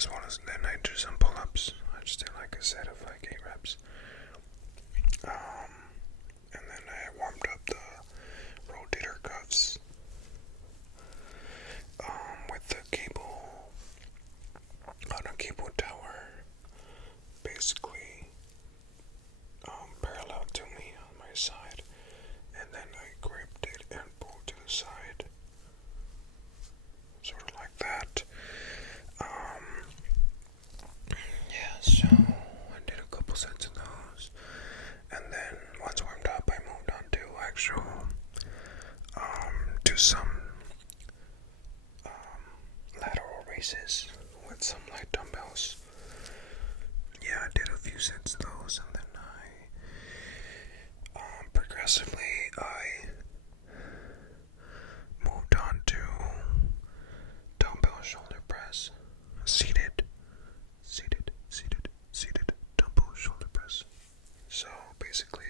as well as then I do some pull-ups. I just did like a set of like 8 reps. And then I warmed up the rotator cuffs with the cable on a cable tower, basically parallel to me on my side, and then I gripped it and pulled to the side, sort of like that. Yeah, so I did a couple sets of those, and then once warmed up, I moved on to actual, do some lateral raises with some light dumbbells. Yeah, I did a few sets of those, and then progressively I moved on to dumbbell shoulder press, seated dumbbell shoulder press. So basically,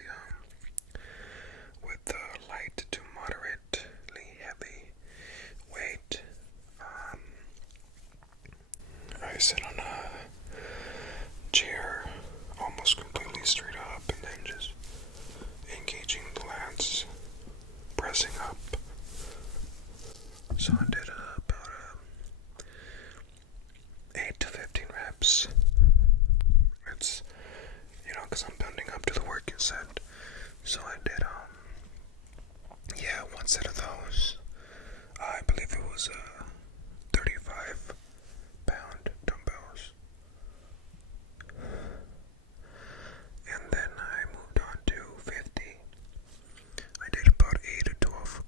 with the light to moderately heavy weight, I sit on a chair almost completely straight up and then just engaging the lats, pressing up. So I did about 8 to 15 reps. It's, because I'm building up to the working set. So I did, one set of those. I believe it was 35-pound dumbbells. And then I moved on to 50. I did about 8 to 12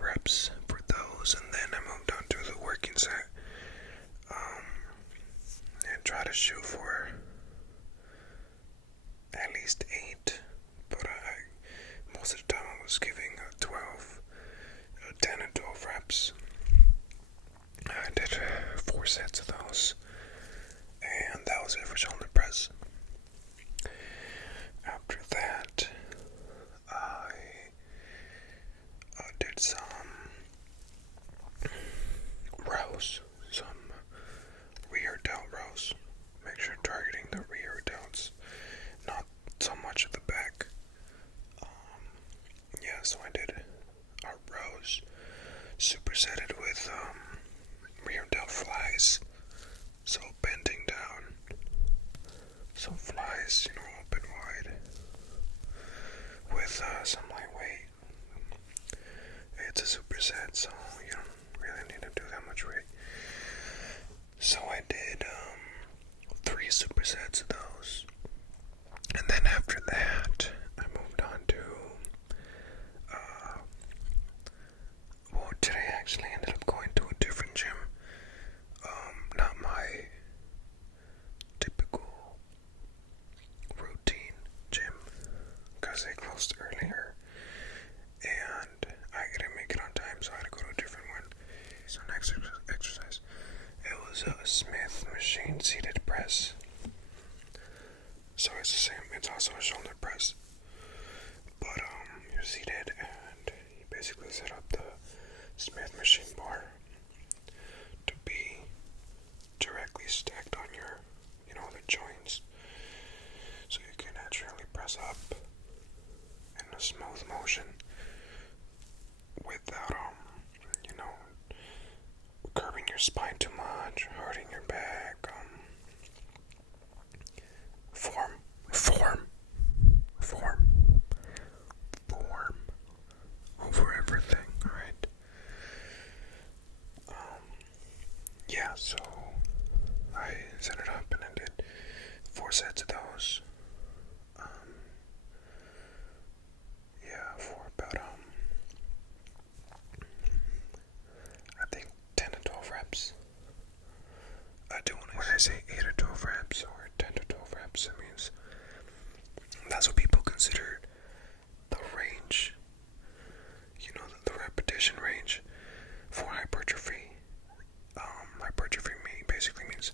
reps for those, and then I moved on to the working set. And try to shoot for at least 8, but most of the time I was giving 10 and 12 reps. I did 4 sets of those, and that was it for shoulder press. After that, I did some rows, some rear delt rows. Make sure targeting the rear delts, not so much at the back. So I did rows, supersetted with rear delt flies, so bending down, so flies, open wide, with some lightweight. It's a superset, so you don't really need to do that much weight. So I did 3 supersets of those, and then after that, I moved on to today I actually ended up going to a different gym. Not my typical routine gym, because they closed earlier, and I didn't make it on time, so I had to go to a different one. So next exercise, it was a Smith machine seated press. So it's the same, it's also a shoulder press, but you're seated and you basically set up the Smith machine bar to be directly stacked on your, the joints, so you can naturally press up in a smooth motion without, curving your spine too much, hurting your back. Form over everything, alright? So I set it up and I did 4 sets of those. For about, I think 10 to 12 reps. When I say 8 to 12 reps or 10 to 12 reps, it means that's what people consider the range, the repetition range for hypertrophy. Hypertrophy basically means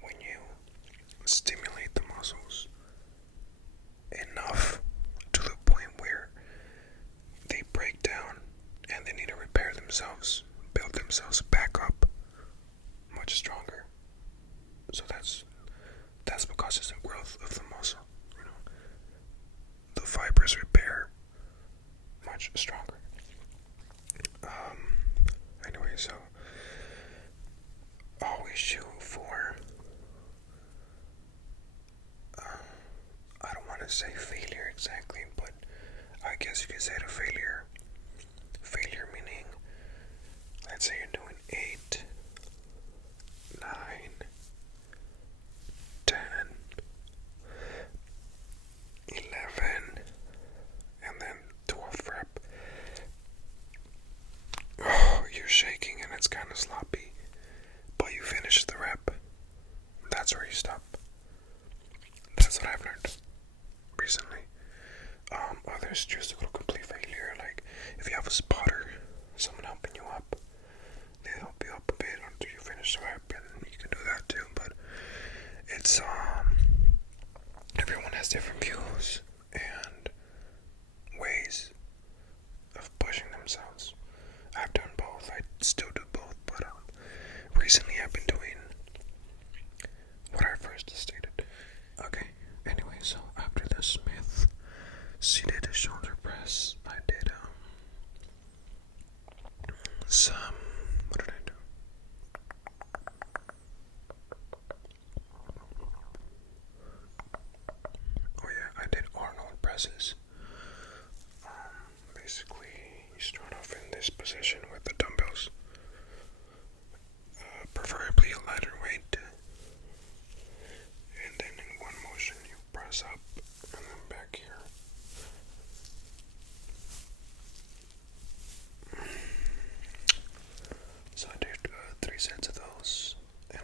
when you stimulate the muscles enough to the point where they break down and they need to repair themselves, build themselves back up much stronger. issue for, I don't want to say failure exactly, but I guess you could say it a failure. Failure meaning, let's say you're doing 8, 9, 10, 11, and then 12th rep. Oh, you're shaking and it's kind of sloppy, but you finish the rep. That's where you stop. That's what I've learned recently. Others choose to go to complete failure. Like if you have a spotter, someone helping you up, they help you up a bit until you finish the rep, and you can do that too. But it's everyone has different views and ways of pushing themselves. I've done both. I still do both, but recently I've been doing what I first stated. Okay. Anyway, so after the Smith seated shoulder press, I did some. What did I do? Oh yeah, I did Arnold presses. Basically, you start off in this position with the dumbbells, preferably a lighter weight, and then in one motion you press up and then back here. So I did 3 sets of those, and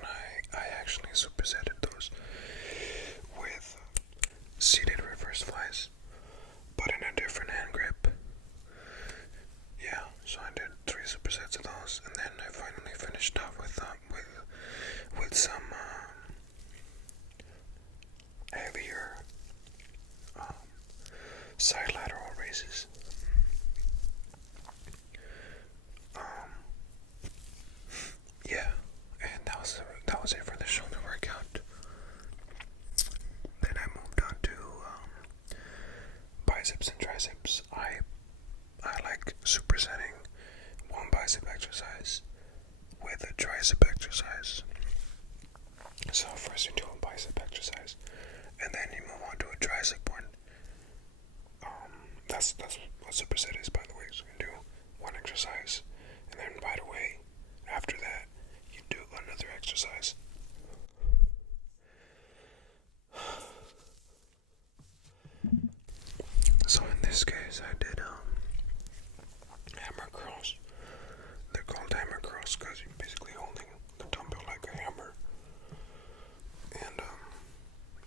I actually supersetted those with seated reverse flies, but in a different hand grip. Yeah, so I did 3 supersets of those, and then I finally finished off with some heavier side lateral raises. Yeah, and that was it for the shoulder workout. Then I moved on to biceps and triceps. I like supersetting one bicep exercise with a tricep exercise. So first you do a bicep exercise, and then you move on to a tricep one. That's what superset is, by the way. So you do one exercise, and then right away after that you do another exercise. So in this case, I did hammer curls. They're called hammer curls because you're basically holding the dumbbell like a hammer, and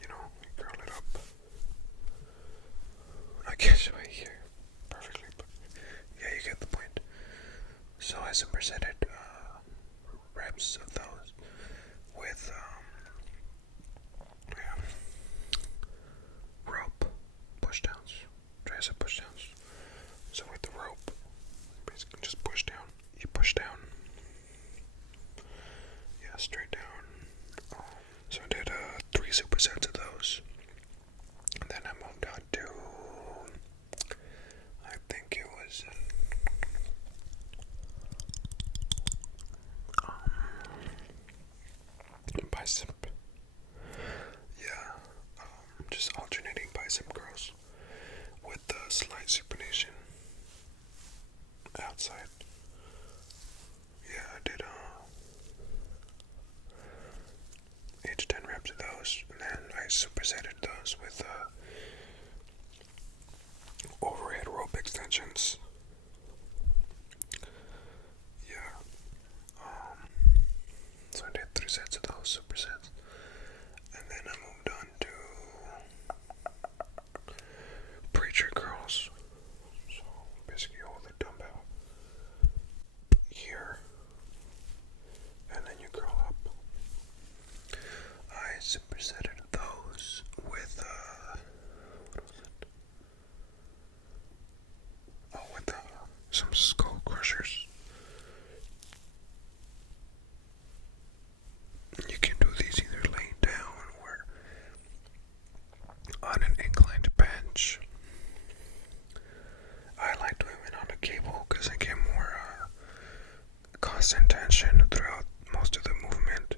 you curl it up. I can't show it here perfectly, but yeah, you get the point. So I supersetted reps of those with rope pushdowns, tricep pushdowns. So with the rope, basically just push down. You push down. Yeah, straight down. So I did 3 supersets of those. And then I moved on to, I think it was bicep. Yeah, just alternating bicep curls with the slight supination outside. Yeah, I did 8 to 10 reps of those, and then I supersetted those with overhead rope extensions. Yeah. So I did 3 sets of those supersets, and then I moved on to preacher curls. So basically hold the dumbbell here, and then you curl up. I supersetted those with what was it? Oh, with some skull crushers. You can do these either laying down or on an inclined bench. I like doing it on a cable because I get more constant tension throughout most of the movement.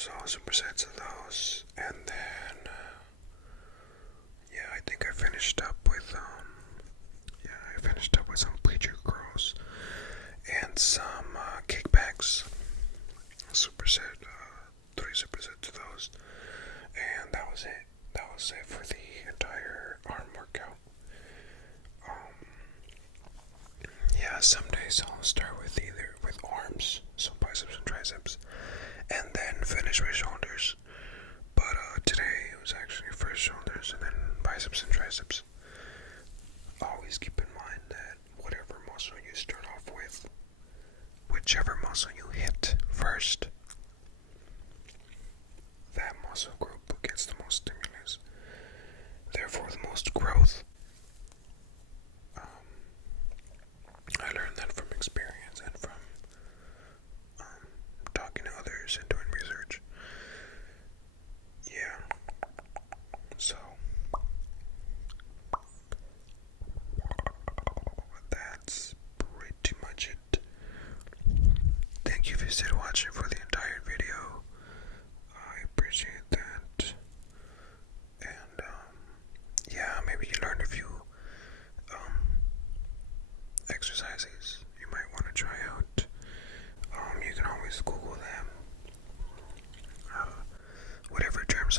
So supersets of those, and then yeah, I think I finished up with some bleacher curls and some kickbacks. Superset, 3 supersets of those, and that was it. That was it for the entire arm workout. Yeah, some days I'll start with arms, so biceps and triceps, and then finish with shoulders. But today it was actually first shoulders and then biceps and triceps. Always keep in mind that whatever muscle you start off with, whichever muscle you hit first, that muscle group gets the most stimulus, therefore the most growth. I learned that from experience and from talking to others and doing research. Yeah. So that's pretty much it. Thank you if you stayed watching for the entire video. I appreciate that. And yeah, maybe you learned a few exercises you might want to try out. You can always Google them. Whatever terms